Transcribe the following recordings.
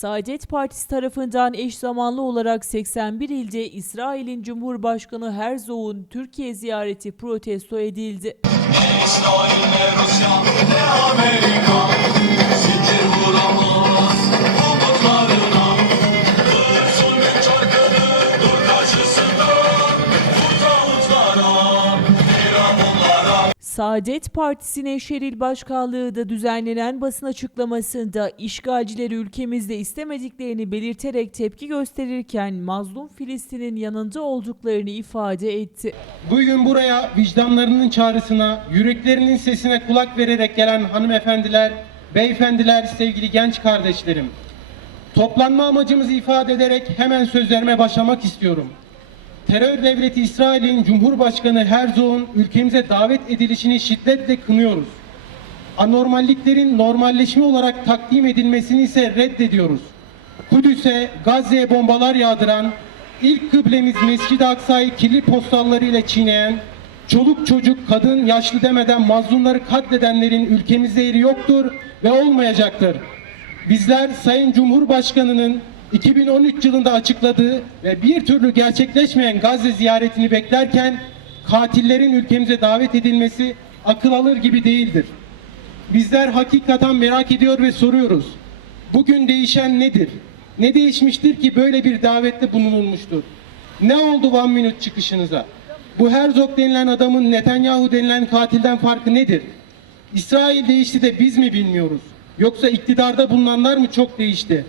Saadet Partisi tarafından eş zamanlı olarak 81 ilde İsrail'in Cumhurbaşkanı Herzog'un Türkiye ziyareti protesto edildi. İsrail ne Rusya ne Amerika Saadet Partisi'nin Şeril Başkanlığı da düzenlenen basın açıklamasında işgalcileri ülkemizde istemediklerini belirterek tepki gösterirken mazlum Filistin'in yanında olduklarını ifade etti. Bugün buraya vicdanlarının çağrısına, yüreklerinin sesine kulak vererek gelen hanımefendiler, beyefendiler, sevgili genç kardeşlerim. Toplanma amacımızı ifade ederek hemen sözlerime başlamak istiyorum. Terör devleti İsrail'in Cumhurbaşkanı Herzog'un ülkemize davet edilişini şiddetle kınıyoruz. Anormalliklerin normalleşme olarak takdim edilmesini ise reddediyoruz. Kudüs'e, Gazze'ye bombalar yağdıran, ilk kıblemiz Mescid-i Aksa'yı kirli postallarıyla çiğneyen, çoluk çocuk, kadın, yaşlı demeden mazlumları katledenlerin ülkemizde yeri yoktur ve olmayacaktır. Bizler Sayın Cumhurbaşkanı'nın 2013 yılında açıkladığı ve bir türlü gerçekleşmeyen Gazze ziyaretini beklerken katillerin ülkemize davet edilmesi akıl alır gibi değildir. Bizler hakikaten merak ediyor ve soruyoruz. Bugün değişen nedir? Ne değişmiştir ki böyle bir davette bulunulmuştur? Ne oldu One Minute çıkışınıza? Bu Herzog denilen adamın Netanyahu denilen katilden farkı nedir? İsrail değişti de biz mi bilmiyoruz? Yoksa iktidarda bulunanlar mı çok değişti?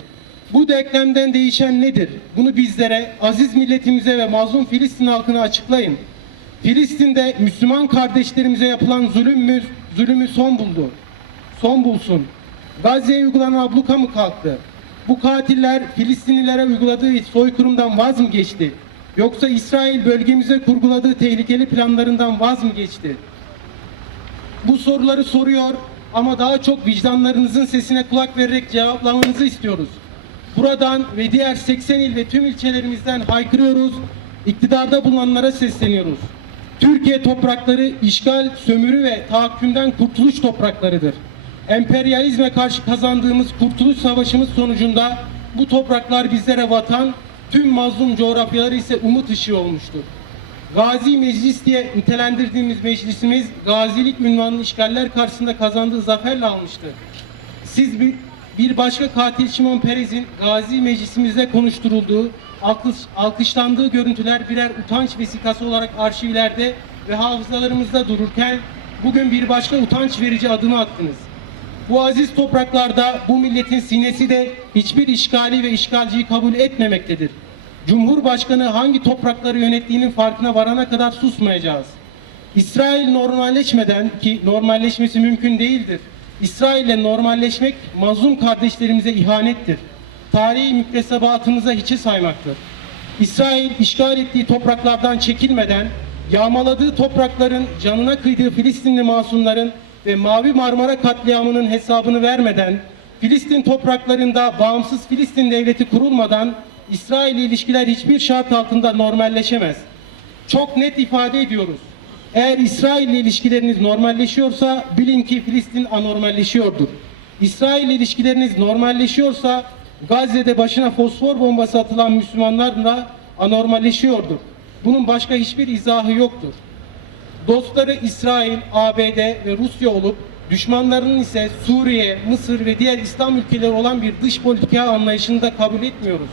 Bu denklemden değişen nedir? Bunu bizlere, aziz milletimize ve mazlum Filistin halkına açıklayın. Filistin'de Müslüman kardeşlerimize yapılan zulüm mü, zulümü son buldu. Son bulsun. Gazze'ye uygulanan abluka mı kalktı? Bu katiller Filistinlilere uyguladığı soykırımdan vaz mı geçti? Yoksa İsrail bölgemize kurguladığı tehlikeli planlarından vaz mı geçti? Bu soruları soruyor ama daha çok vicdanlarınızın sesine kulak vererek cevaplamanızı istiyoruz. Buradan ve diğer 80 il ve tüm ilçelerimizden haykırıyoruz, iktidarda bulunanlara sesleniyoruz. Türkiye toprakları işgal, sömürü ve tahakkümden kurtuluş topraklarıdır. Emperyalizme karşı kazandığımız kurtuluş savaşımız sonucunda bu topraklar bizlere vatan, tüm mazlum coğrafyaları ise umut ışığı olmuştur. Gazi Meclis diye nitelendirdiğimiz meclisimiz gazilik ünvanını işgaller karşısında kazandığı zaferle almıştı. Siz bir, bir başka katil Şimon Perez'in Gazi Meclisimizde konuşturulduğu, alkış, alkışlandığı görüntüler birer utanç vesikası olarak arşivlerde ve hafızalarımızda dururken bugün bir başka utanç verici adımı attınız. Bu aziz topraklarda bu milletin sinesi de hiçbir işgali ve işgalciyi kabul etmemektedir. Cumhurbaşkanı hangi toprakları yönettiğinin farkına varana kadar susmayacağız. İsrail normalleşmeden ki normalleşmesi mümkün değildir. İsrail'le normalleşmek mazlum kardeşlerimize ihanettir. Tarihi müktesebatımıza hiçe saymaktır. İsrail işgal ettiği topraklardan çekilmeden yağmaladığı toprakların canına kıydığı Filistinli masumların ve Mavi Marmara katliamının hesabını vermeden Filistin topraklarında bağımsız Filistin devleti kurulmadan İsrail ilişkiler hiçbir şart altında normalleşemez. Çok net ifade ediyoruz. Eğer İsrail ile ilişkileriniz normalleşiyorsa bilin ki Filistin anormalleşiyordur. İsrail ile ilişkileriniz normalleşiyorsa Gazze'de başına fosfor bombası atılan Müslümanlarla anormalleşiyordur. Bunun başka hiçbir izahı yoktur. Dostları İsrail, ABD ve Rusya olup düşmanlarının ise Suriye, Mısır ve diğer İslam ülkeleri olan bir dış politika anlayışını da kabul etmiyoruz.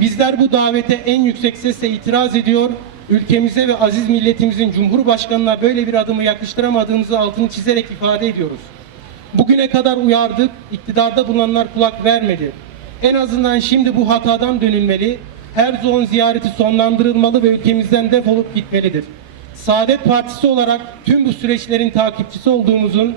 Bizler bu davete en yüksek sesle itiraz ediyor, ülkemize ve aziz milletimizin Cumhurbaşkanı'na böyle bir adımı yakıştıramadığımızı altını çizerek ifade ediyoruz. Bugüne kadar uyardık, iktidarda bulunanlar kulak vermedi. En azından şimdi bu hatadan dönülmeli, Herzog'un ziyareti sonlandırılmalı ve ülkemizden defolup gitmelidir. Saadet Partisi olarak tüm bu süreçlerin takipçisi olduğumuzun,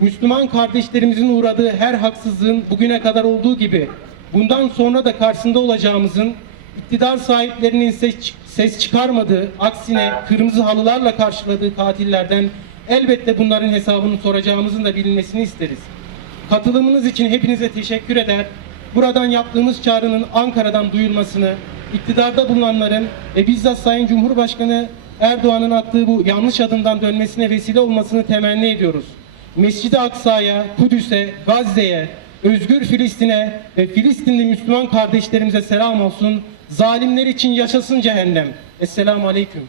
Müslüman kardeşlerimizin uğradığı her haksızlığın bugüne kadar olduğu gibi bundan sonra da karşısında olacağımızın iktidar sahiplerinin ses, ses çıkarmadığı, aksine kırmızı halılarla karşıladığı katillerden elbette bunların hesabını soracağımızın da bilinmesini isteriz. Katılımınız için hepinize teşekkür eder. Buradan yaptığımız çağrının Ankara'dan duyulmasını, iktidarda bulunanların ve bizzat Sayın Cumhurbaşkanı Erdoğan'ın attığı bu yanlış adımdan dönmesine vesile olmasını temenni ediyoruz. Mescid-i Aksa'ya, Kudüs'e, Gazze'ye özgür Filistin'e ve Filistinli Müslüman kardeşlerimize selam olsun. Zalimler için yaşasın cehennem. Esselamu Aleyküm.